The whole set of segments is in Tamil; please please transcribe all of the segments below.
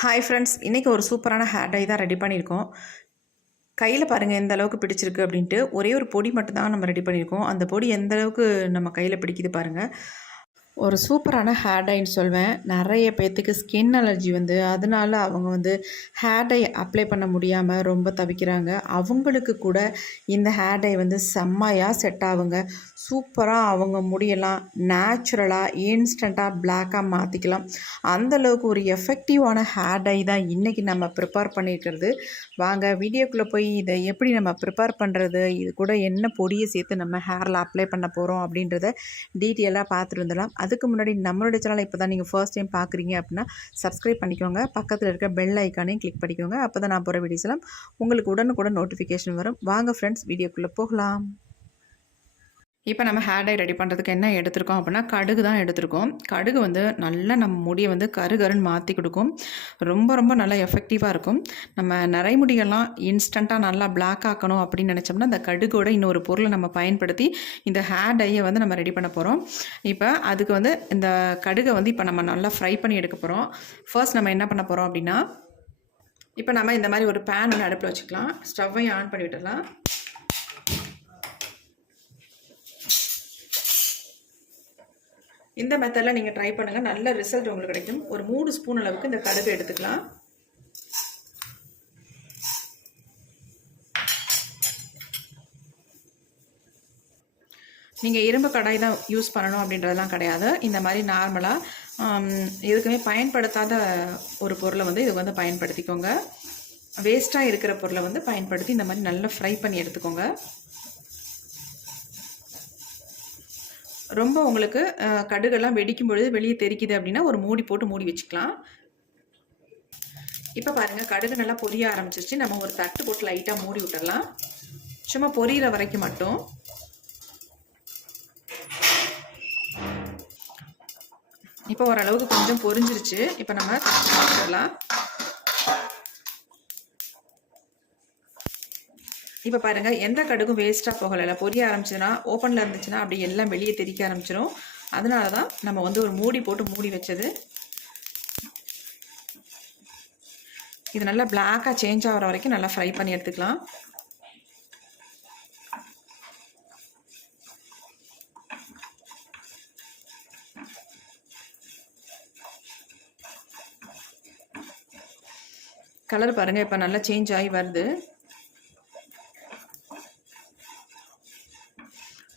ஹாய் ஃப்ரெண்ட்ஸ், இன்றைக்கி ஒரு சூப்பரான ஹேர் டை தான் ரெடி பண்ணியிருக்கோம். கையில் பாருங்கள் எந்த அளவுக்கு பிடிச்சிருக்கு அப்படின்ட்டு. ஒரே ஒரு பொடி மட்டும் தான் நம்ம ரெடி பண்ணியிருக்கோம். அந்த பொடி எந்த அளவுக்கு நம்ம கையில் பிடிக்குது பாருங்கள். ஒரு சூப்பரான ஹேர் டைன்னு சொல்வேன். நிறைய பேர்த்துக்கு ஸ்கின் அலர்ஜி அதனால அவங்க ஹேர் டை அப்ளை பண்ண முடியாமல் ரொம்ப தவிக்கிறாங்க. அவங்களுக்கு கூட இந்த ஹேர் டை செம்மையாக செட் ஆகுங்க. சூப்பராக அவங்க முடியெல்லாம் நேச்சுரலாக இன்ஸ்டண்ட்டாக பிளாக்காக மாற்றிக்கலாம். அந்தளவுக்கு ஒரு எஃபெக்டிவான ஹேர் டை தான் இன்றைக்கி நம்ம ப்ரிப்பேர் பண்ணியிருக்கிறது. வாங்க வீடியோக்குள்ளே போய் இதை எப்படி நம்ம ப்ரிப்பேர் பண்ணுறது, இது கூட என்ன பொடியை சேர்த்து நம்ம ஹேரில் அப்ளை பண்ண போகிறோம் அப்படின்றத டீட்டெயிலாக பார்த்துட்டு வந்துடலாம். அதுக்கு முன்னாடி நம்மளுடைய சேனலை இப்போ தான் நீங்கள் ஃபர்ஸ்ட் டைம் பார்க்குறீங்க அப்படின்னா சப்ஸ்கிரைப் பண்ணிக்கோங்க. பக்கத்தில் இருக்க பெல் ஐக்கானையும் கிளிக் பண்ணிக்கோங்க. அப்போ தான் நான் போகிற வீடியோஸ்லாம் உங்களுக்கு உடனுக்குடன் நோட்டிஃபிகேஷன் வரும். வாங்க ஃப்ரெண்ட்ஸ், வீடியோக்குள்ளே போகலாம். இப்போ நம்ம ஹேர் டை ரெடி பண்ணுறதுக்கு என்ன எடுத்திருக்கோம் அப்படின்னா கடுகு தான் எடுத்திருக்கோம். கடுகு நல்லா நம்ம முடியை கருகருன்னு மாற்றி கொடுக்கும். ரொம்ப ரொம்ப நல்லா எஃபெக்டிவாக இருக்கும். நம்ம நரைமுடியெல்லாம் இன்ஸ்டண்ட்டாக நல்லா பிளாக் ஆக்கணும் அப்படின்னு நினச்சோம்னா இந்த கடுகோட இன்னொரு பொருளை நம்ம பயன்படுத்தி இந்த ஹேர் டையை நம்ம ரெடி பண்ண போகிறோம். இப்போ அதுக்கு இந்த கடுகை இப்போ நம்ம நல்லா ஃப்ரை பண்ணி எடுக்க போகிறோம். ஃபர்ஸ்ட் நம்ம என்ன பண்ண போகிறோம் அப்படின்னா, இப்போ நம்ம இந்த மாதிரி ஒரு பேன் அடுப்பில் வச்சுக்கலாம். ஸ்டவ்வையும் ஆன் பண்ணி விட்டுடலாம். இந்த மெத்தடில் நீங்கள் ட்ரை பண்ணுங்கள், நல்ல ரிசல்ட் உங்களுக்கு கிடைக்கும். ஒரு 3 ஸ்பூன் அளவுக்கு இந்த கடுகு எடுத்துக்கலாம். நீங்கள் இரும்பு கடாய் தான் யூஸ் பண்ணணும் அப்படின்றதெல்லாம் கிடையாது. இந்த மாதிரி நார்மலாக எதுக்குமே பயன்படுத்தாத ஒரு பொருளை இதுக்கு பயன்படுத்திக்கோங்க. வேஸ்ட்டாக இருக்கிற பொருளை பயன்படுத்தி இந்த மாதிரி நல்லா ஃப்ரை பண்ணி எடுத்துக்கோங்க. ரொம்ப உங்களுக்கு கடுகெல்லாம் வெடிக்கும் பொழுது வெளியே தெரிக்குது அப்படின்னா ஒரு மூடி போட்டு மூடி வச்சுக்கலாம். இப்போ பாருங்கள் கடுகு நல்லா பொரிய ஆரம்பிச்சிருச்சு. நம்ம ஒரு தட்டு போட்டு லைட்டாக மூடி விட்டுடலாம். சும்மா பொரியிற வரைக்கும் மட்டும். இப்போ ஓரளவுக்கு கொஞ்சம் பொரிஞ்சிருச்சு. இப்போ நம்ம விட்டுடலாம். இப்போ பாருங்கள் எந்த கடுகும் வேஸ்ட்டாக போகலை. பொரிய ஆரம்பிச்சதுன்னா ஓப்பனில் இருந்துச்சுன்னா அப்படி எல்லாம் வெளியே தெறிக்க ஆரம்பிச்சிடும். அதனால தான் நம்ம ஒரு மூடி போட்டு மூடி வச்சது. இது நல்லா பிளாக்காக சேஞ்ச் ஆகிற வரைக்கும் நல்லா ஃப்ரை பண்ணி எடுத்துக்கலாம். கலர் பாருங்கள் இப்போ நல்லா சேஞ்ச் ஆகி வருது.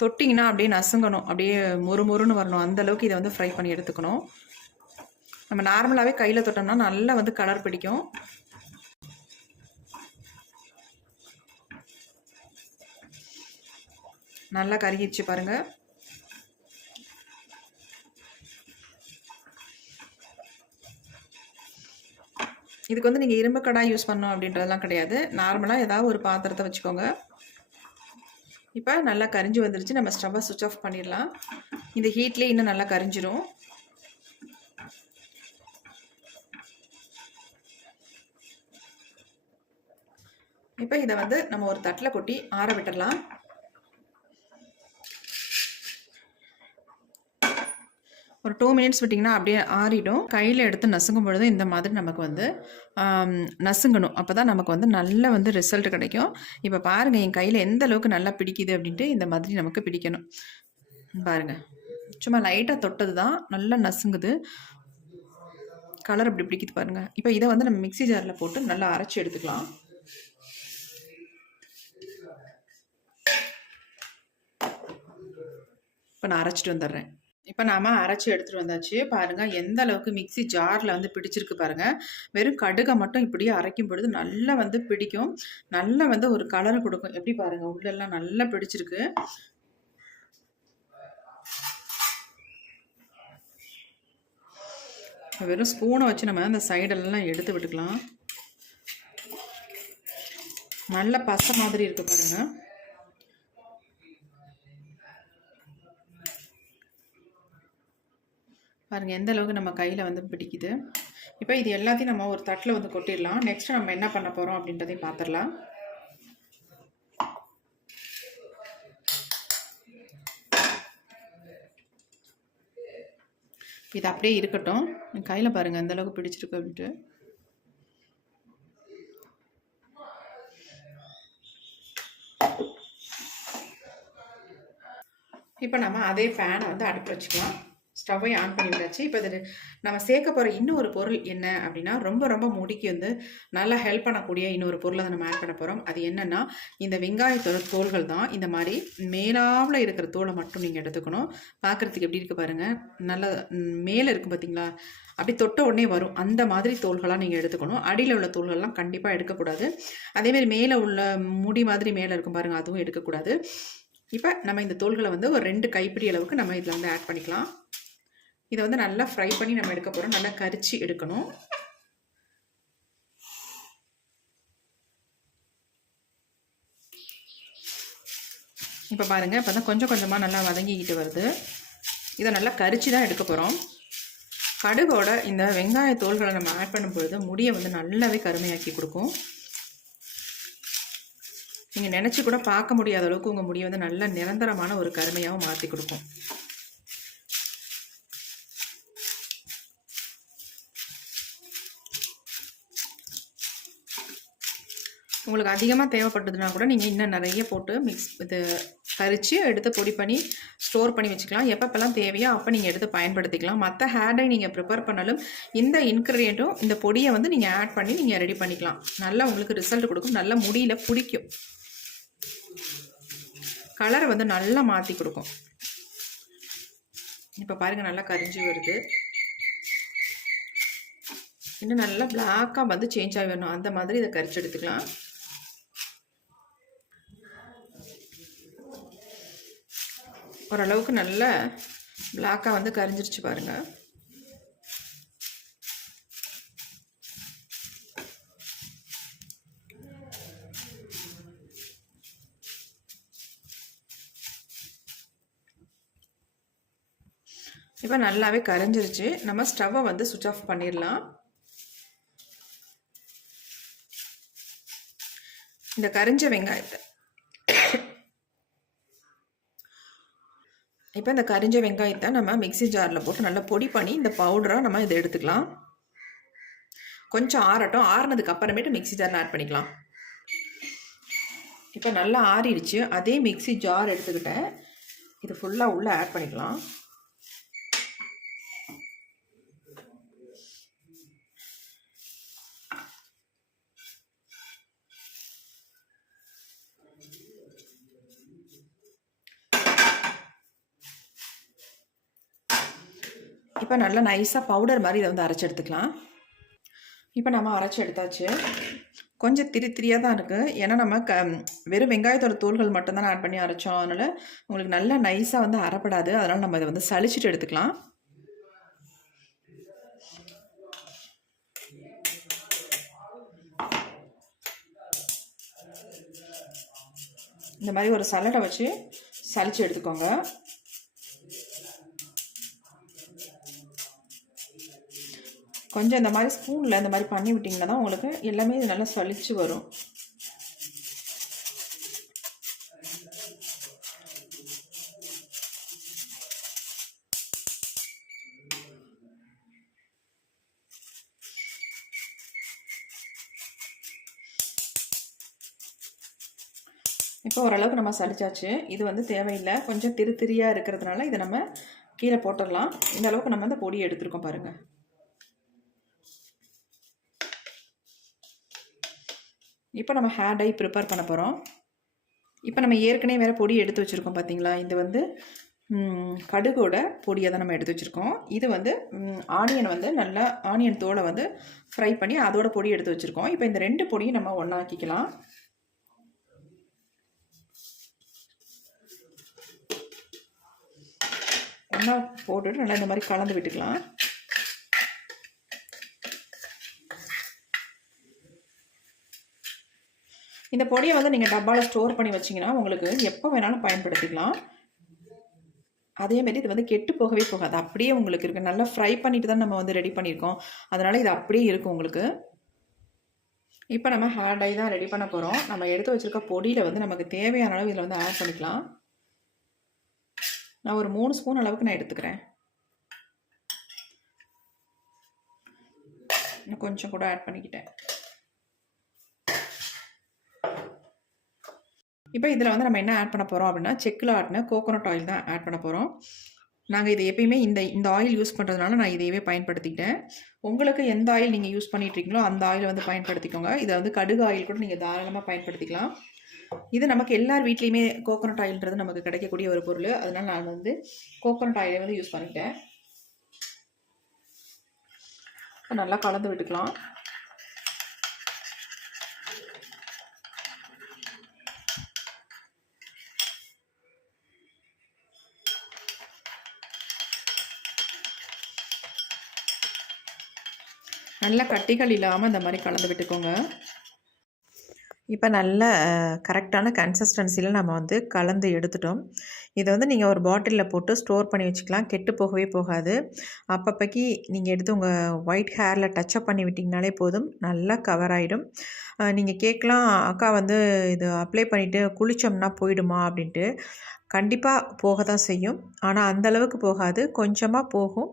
தொட்டிங்கன்னா அப்படியே நசுங்கணும், அப்படியே மொறுமொறுன்னு வரணும். அந்தளவுக்கு இதை ஃப்ரை பண்ணி எடுத்துக்கணும். நம்ம நார்மலாகவே கையில் தொட்டோம்னா நல்லா கலர் பிடிக்கும். நல்லா கருகிடுச்சு பாருங்கள். இதுக்கு நீங்கள் இரும்பு கடாய் யூஸ் பண்ணணும் அப்படின்றதெல்லாம் கிடையாது. நார்மலாக ஏதாவது ஒரு பாத்திரத்தை வச்சுக்கோங்க. இப்போ நல்லா கரிஞ்சு வந்துருச்சு. நம்ம ஸ்டவ்வை சுவிட்ச் ஆஃப் பண்ணிடலாம். இந்த ஹீட்லேயே இன்னும் நல்லா கரிஞ்சிரும். இப்போ இதை நம்ம ஒரு தட்டில் கொட்டி ஆற விட்டுடலாம். ஒரு 2 மினிட்ஸ் விட்டிங்கன்னா அப்படியே ஆறிடும். கையில் எடுத்து நசுங்கும் பொழுது இந்த மாதிரி நமக்கு நசுங்கணும். அப்போ தான் நமக்கு நல்ல ரிசல்ட் கிடைக்கும். இப்போ பாருங்கள் என் கையில் எந்த அளவுக்கு நல்லா பிடிக்குது அப்படின்ட்டு. இந்த மாதிரி நமக்கு பிடிக்கணும். பாருங்கள் சும்மா லைட்டாக தொட்டது தான் நல்லா நசுங்குது. கலர் அப்படி பிடிக்குது பாருங்கள். இப்போ இதை நம்ம மிக்ஸி ஜாரில் போட்டு நல்லா அரைச்சி எடுத்துக்கலாம். இப்போ நான் அரைச்சிட்டு வந்துடுறேன். இப்போ நாம் அரைச்சி எடுத்துகிட்டு வந்தாச்சு. பாருங்கள் எந்த அளவுக்கு மிக்ஸி ஜாரில் பிடிச்சிருக்கு பாருங்கள். வெறும் கடுகை மட்டும் இப்படியே அரைக்கும் பொழுது நல்லா பிடிக்கும். நல்லா ஒரு கலர் கொடுக்கும். எப்படி பாருங்கள் உள்ளெல்லாம் நல்லா பிடிச்சிருக்கு. வெறும் ஸ்பூனை வச்சு நம்ம அந்த சைடெல்லாம் எடுத்து விட்டுக்கலாம். நல்ல பசை மாதிரி இருக்குது பாருங்கள். பாருங்கள் எந்த அளவுக்கு நம்ம கையில் பிடிக்குது. இப்போ இது எல்லாத்தையும் நம்ம ஒரு தட்டில் கொட்டிடலாம். நெக்ஸ்ட்டு நம்ம என்ன பண்ண போகிறோம் அப்படின்றதையும் பார்த்துடலாம். இது அப்படியே இருக்கட்டும். கையில் பாருங்கள் எந்த அளவுக்கு பிடிச்சிருக்கு அப்படின்ட்டு. இப்போ நம்ம அதே பேனை வந்து அடுப்பில் வச்சுக்கலாம். ஸ்டவ்வை ஆன் பண்ணி விட்டாச்சு. இப்போ இதில் நம்ம சேர்க்க போகிற இன்னொரு பொருள் என்ன அப்படின்னா, ரொம்ப ரொம்ப முடிக்கு வந்து நல்லா ஹெல்ப் பண்ணக்கூடிய இன்னொரு பொருளை தான் நம்ம ஆட் பண்ண போகிறோம். அது என்னென்னா, இந்த வெங்காயத்தோட தோல்கள் தான். இந்த மாதிரி மேலாவில் இருக்கிற தோலை மட்டும் நீங்கள் எடுத்துக்கணும். பார்க்குறதுக்கு எப்படி இருக்குது பாருங்கள், நல்லா மேலே இருக்குது பார்த்தீங்களா, அப்படி தொட்ட உடனே வரும். அந்த மாதிரி தோல்களாக நீங்கள் எடுத்துக்கணும். அடியில் உள்ள தோல்கள்லாம் கண்டிப்பாக எடுக்கக்கூடாது. அதேமாதிரி மேலே உள்ள முடி மாதிரி மேலே இருக்கும் பாருங்கள், அதுவும் எடுக்கக்கூடாது. இப்போ நம்ம இந்த தோல்களை வந்து ஒரு 2 கைப்பிடி அளவுக்கு நம்ம இதில் வந்து ஆட் பண்ணிக்கலாம். இதை வந்து நல்லா ஃப்ரை பண்ணி நம்ம எடுக்க போகிறோம். நல்லா கரிச்சு எடுக்கணும். இப்போ பாருங்கள், இப்போ தான் கொஞ்சம் கொஞ்சமாக நல்லா வதங்கிக்கிட்டு வருது. இதை நல்லா கரிச்சு தான் எடுக்க போகிறோம். கடுகோட இந்த வெங்காய தோல்களை நம்ம ஆட் பண்ணும்பொழுது முடியை வந்து நல்லாவே கருமையாக்கி கொடுக்கும். நீங்கள் நினச்சி கூட பார்க்க முடியாத அளவுக்கு உங்கள் முடியை வந்து நல்ல நிரந்தரமான ஒரு கருமையாகவும் மாற்றி கொடுக்கும். உங்களுக்கு அதிகமாக தேவைப்பட்டதுன்னா கூட நீங்கள் இன்னும் நிறைய போட்டு இது கரித்து எடுத்து பொடி பண்ணி ஸ்டோர் பண்ணி வச்சுக்கலாம். எப்பப்பெல்லாம் தேவையோ அப்போ நீங்கள் எடுத்து பயன்படுத்திக்கலாம். மற்ற ஹேர் டை நீங்கள் ப்ரிப்பேர் பண்ணாலும் இந்த இன்க்ரீடியண்ட்டும் இந்த பொடியை வந்து நீங்கள் ஆட் பண்ணி நீங்கள் ரெடி பண்ணிக்கலாம். நல்லா உங்களுக்கு ரிசல்ட் கொடுக்கும். நல்லா முடியில் பிடிக்கும். கலரை வந்து நல்லா மாற்றி கொடுக்கும். இப்போ பாருங்கள், நல்லா கரிஞ்சு வருது. இன்னும் நல்லா பிளாக்காக வந்து சேஞ்ச் ஆகி வரணும். அந்த மாதிரி இதை கரிச்சு எடுத்துக்கலாம். ஓரளவுக்கு நல்ல பிளாக்காக வந்து கரிஞ்சிருச்சு பாருங்கள். இப்போ நல்லாவே கரைஞ்சிருச்சு. நம்ம ஸ்டவ்வை வந்து சுவிட்ச் ஆஃப் பண்ணிடலாம். இந்த கரிஞ்ச வெங்காயத்தை இப்போ இந்த கரிஞ்ச வெங்காயத்தை நம்ம மிக்ஸி ஜாரில் போட்டு நல்லா பொடி பண்ணி இந்த பவுடராக நம்ம இதை எடுத்துக்கலாம். கொஞ்சம் ஆறட்டும். ஆறுனதுக்கு அப்புறமேட்டு மிக்ஸி ஜாரில் ஆட் பண்ணிக்கலாம். இப்போ நல்லா ஆறிடுச்சு. அதே மிக்ஸி ஜார் எடுத்துக்கிட்டேன். இது ஃபுல்லாக உள்ளே ஆட் பண்ணிக்கலாம். இப்போ நல்லா நைஸாக பவுடர் மாதிரி இதை வந்து அரைச்சி எடுத்துக்கலாம். இப்போ நம்ம அரைச்சி எடுத்தாச்சு. கொஞ்சம் திரியாக தான் இருக்குது. ஏன்னா நம்ம வெறும் வெங்காயத்தோட தோல்கள் மட்டும்தான் ஆட் பண்ணி அரைச்சோம். அதனால் உங்களுக்கு நல்லா நைஸாக வந்து அரைப்படாது. அதனால் நம்ம இதை வந்து சளிச்சிட்டு எடுத்துக்கலாம். இந்த மாதிரி ஒரு சல்லடை வச்சு சளிச்சு எடுத்துக்கோங்க. கொஞ்சம் இந்த மாதிரி ஸ்பூனில் இந்த மாதிரி பண்ணி விட்டிங்கன்னா தான் உங்களுக்கு எல்லாமே இது நல்லா சளிச்சு வரும். இப்போ ஓரளவுக்கு நம்ம சளிச்சாச்சு. இது வந்து தேவையில்லை. கொஞ்சம் திரியாக இருக்கிறதுனால இதை நம்ம கீழே போட்டுடலாம். இந்த அளவுக்கு நம்ம அந்த பொடியை எடுத்துருக்கோம் பாருங்கள். இப்போ நம்ம ஹேர் டை ப்ரிப்பேர் பண்ண போகிறோம். இப்போ நம்ம ஏற்கனவே வேறு பொடி எடுத்து வச்சுருக்கோம் பார்த்தீங்களா. இது வந்து கடுகோட பொடியை தான் நம்ம எடுத்து வச்சுருக்கோம். இது வந்து ஆனியன் வந்து நல்லா ஆனியன் தோலை வந்து ஃப்ரை பண்ணி அதோட பொடி எடுத்து வச்சுருக்கோம். இப்போ இந்த 2 பொடியும் நம்ம ஒன்றாக்கிக்கலாம். ஒன்றா போட்டுட்டு நல்லா இந்த மாதிரி கலந்து விட்டுக்கலாம். இந்த பொடியை வந்து நீங்கள் டப்பாவில் ஸ்டோர் பண்ணி வச்சிங்கன்னா உங்களுக்கு எப்போ வேணாலும் பயன்படுத்திக்கலாம். அதேமாரி இது வந்து கெட்டு போகவே போகாது. அப்படியே உங்களுக்கு இருக்குது. நல்லா ஃப்ரை பண்ணிட்டு தான் நம்ம வந்து ரெடி பண்ணியிருக்கோம். அதனால் இது அப்படியே இருக்கும் உங்களுக்கு. இப்போ நம்ம ஹேர் டை தான் ரெடி பண்ண போகிறோம். நம்ம எடுத்து வச்சுருக்க பொடியில் வந்து நமக்கு தேவையான அளவு இதில் வந்து ஆட் பண்ணிக்கலாம். நான் ஒரு 3 ஸ்பூன் அளவுக்கு நான் எடுத்துக்கிறேன். இன்னும் கொஞ்சம் கூட ஆட் பண்ணிக்கிட்டேன். இப்போ இதில் வந்து நம்ம என்ன ஆட் பண்ண போகிறோம் அப்படின்னா, செக்கில் ஆட்டின கோகோனட் ஆயில் தான் ஆட் பண்ண போகிறோம். நாங்கள் இதை எப்பயுமே இந்த ஆயில் யூஸ் பண்ணுறதுனால நான் இதையவே பயன்படுத்திக்கிட்டேன். உங்களுக்கு எந்த ஆயில் நீங்கள் யூஸ் பண்ணிகிட்ருக்கீங்களோ அந்த ஆயிலை வந்து பயன்படுத்திக்கோங்க. இதை வந்து கடுகு ஆயில் கூட நீங்கள் தாராளமாக பயன்படுத்திக்கலாம். இது நமக்கு எல்லார் வீட்லேயுமே கோகோனட் ஆயில்ன்றது நமக்கு கிடைக்கக்கூடிய ஒரு பொருள். அதனால் நான் வந்து கோகோனட் ஆயிலை வந்து யூஸ் பண்ணிட்டேன். நல்லா கலந்து விட்டுக்கலாம். நல்லா கட்டிகள் இல்லாமல் இந்த மாதிரி கலந்து விட்டுக்கோங்க. இப்போ நல்ல கரெக்டான கன்சிஸ்டன்சியில் நம்ம வந்து கலந்து எடுத்துட்டோம். இதை வந்து நீங்கள் ஒரு பாட்டிலில் போட்டு ஸ்டோர் பண்ணி வச்சுக்கலாம். கெட்டு போகவே போகாது. அப்பப்போக்கி நீங்கள் எடுத்து உங்கள் ஒயிட் ஹேரில் டச்சப் பண்ணி விட்டிங்கனாலே போதும், நல்லா கவர் ஆகிடும். நீங்கள் கேட்கலாம், அக்கா வந்து இது அப்ளை பண்ணிவிட்டு குளித்தோம்னா போயிடுமா அப்படின்ட்டு. கண்டிப்பாக போக தான் செய்யும். ஆனால் அந்தளவுக்கு போகாது, கொஞ்சமாக போகும்.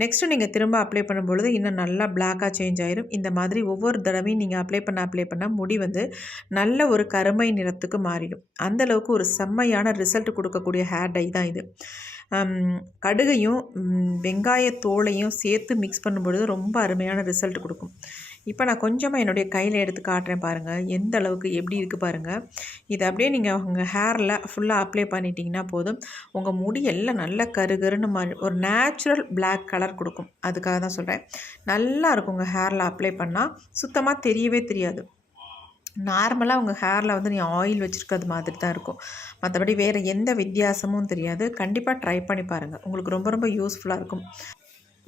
நெக்ஸ்ட்டு நீங்கள் திரும்ப அப்ளை பண்ணும்பொழுது இன்னும் நல்லா பிளாக்காக சேஞ்ச் ஆயிரும். இந்த மாதிரி ஒவ்வொரு தடவையும் நீங்கள் அப்ளை பண்ண முடி வந்து நல்ல ஒரு கருமை நிறத்துக்கு மாறிடும். அந்தளவுக்கு ஒரு செம்மையான ரிசல்ட் கொடுக்கக்கூடிய ஹேர் டை தான் இது. கடுகையும் வெங்காயத்தோலையும் சேர்த்து மிக்ஸ் பண்ணும்பொழுது ரொம்ப அருமையான ரிசல்ட் கொடுக்கும். இப்போ நான் கொஞ்சமாக என்னுடைய கையில் எடுத்து காட்டுறேன் பாருங்கள், எந்த அளவுக்கு எப்படி இருக்குது பாருங்கள். இதை அப்படியே நீங்கள் உங்கள் ஹேரில் ஃபுல்லாக அப்ளை பண்ணிட்டீங்கன்னா போதும், உங்கள் முடி எல்லாம் நல்லா கருகருன்னு மாதிரி ஒரு நேச்சுரல் பிளாக் கலர் கொடுக்கும். அதுக்காக தான் சொல்கிறேன். நல்லா இருக்கும் உங்கள் ஹேரில் அப்ளை பண்ணால், சுத்தமாக தெரியவே தெரியாது. நார்மலாக உங்கள் ஹேரில் வந்து நீங்கள் ஆயில் வச்சுருக்கிறது மாதிரி தான் இருக்கும். மற்றபடி வேறு எந்த வித்தியாசமும் தெரியாது. கண்டிப்பாக ட்ரை பண்ணி பாருங்கள், உங்களுக்கு ரொம்ப ரொம்ப யூஸ்ஃபுல்லாக இருக்கும்.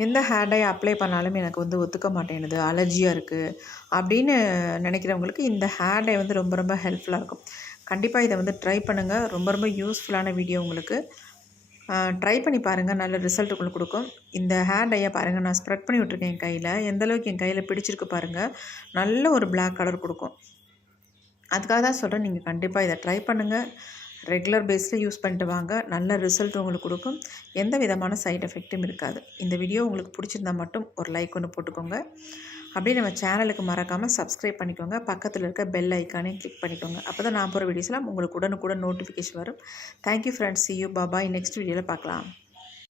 எந்த ஹேர் டை அப்ளை பண்ணாலும் எனக்கு வந்து ஒத்துக்க மாட்டேங்குது, அலர்ஜியாக இருக்குது அப்படின்னு நினைக்கிறவங்களுக்கு இந்த ஹேர் டை வந்து ரொம்ப ரொம்ப ஹெல்ப்ஃபுல்லாக இருக்கும். கண்டிப்பாக இதை வந்து ட்ரை பண்ணுங்கள். ரொம்ப ரொம்ப யூஸ்ஃபுல்லான வீடியோ உங்களுக்கு. ட்ரை பண்ணி பாருங்கள், நல்ல ரிசல்ட் உங்களுக்கு கொடுக்கும். இந்த ஹேர் டையை பாருங்கள், நான் ஸ்ப்ரெட் பண்ணி விட்ருக்கேன் என் கையில். எந்தளவுக்கு என் கையில் பிடிச்சிருக்கு பாருங்கள். நல்ல ஒரு பிளாக் கலர் கொடுக்கும். அதுக்காக தான் சொல்கிறேன், நீங்கள் கண்டிப்பாக இதை ட்ரை பண்ணுங்கள். ரெகுலர் பேஸில் யூஸ் பண்ணிட்டு வாங்க, நல்ல ரிசல்ட் உங்களுக்கு கொடுக்கும். எந்த விதமான சைட் எஃபெக்ட்டும் இருக்காது. இந்த வீடியோ உங்களுக்கு பிடிச்சிருந்தால் மட்டும் ஒரு லைக் ஒன்று போட்டுக்கோங்க. அப்படியே நம்ம சேனலுக்கு மறக்காமல் சப்ஸ்கிரைப் பண்ணிக்கோங்க. பக்கத்தில் இருக்க பெல் ஐக்கானையும் கிளிக் பண்ணிக்கோங்க. அப்போ தான் நான் போகிற வீடியோஸ்லாம் உங்களுக்கு உடனுக்குடன் நோட்டிஃபிகேஷன் வரும். Thank you friends. see you. Bye. Next வீடியோவில் பார்க்கலாம்.